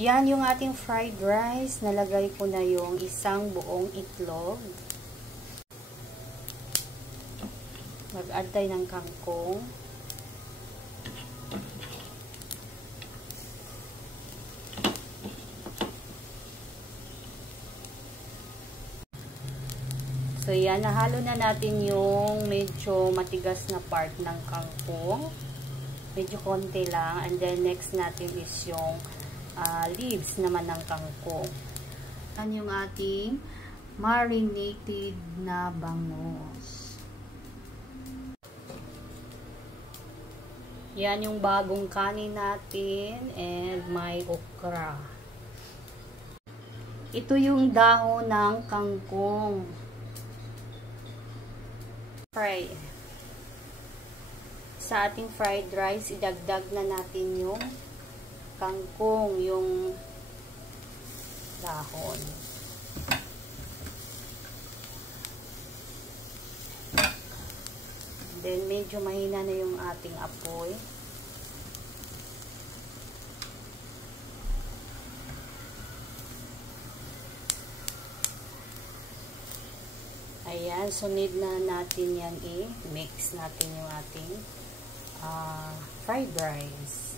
Yan yung ating fried rice. Nalagay ko na yung isang buong itlog. Mag-add tayo ng kangkong. So, yan. Nahalo na natin yung medyo matigas na part ng kangkong. Medyo konti lang. And then, next natin is yung leaves naman ng kangkong. Yan yung ating marinated na bangus. Yan yung bagong kanin natin. And may okra. Ito yung dahon ng kangkong. Fry. Sa ating fried rice, idagdag na natin yung kangkong, yung dahon. Then, medyo mahina na yung ating apoy. Ayan, sunod na natin yan i-mix natin yung ating fried rice.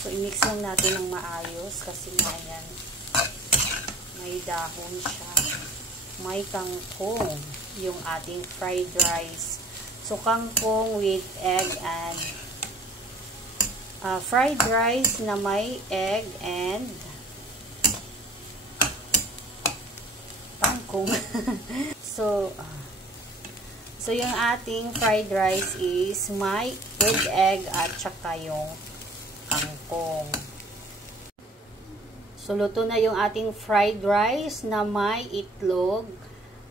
So, i-mix lang natin ng maayos kasi nga yan, may dahon siya. May kangkong yung ating fried rice. So, kangkong with egg and fried rice na may egg and kangkong. So, yung ating fried rice is may with egg at saka yung kangkong. So, luto na yung ating fried rice na may itlog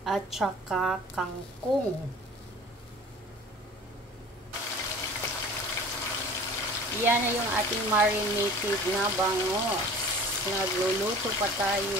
at saka kangkong. Yan na yung ating marinated na bangus. Nagluluto pa tayo.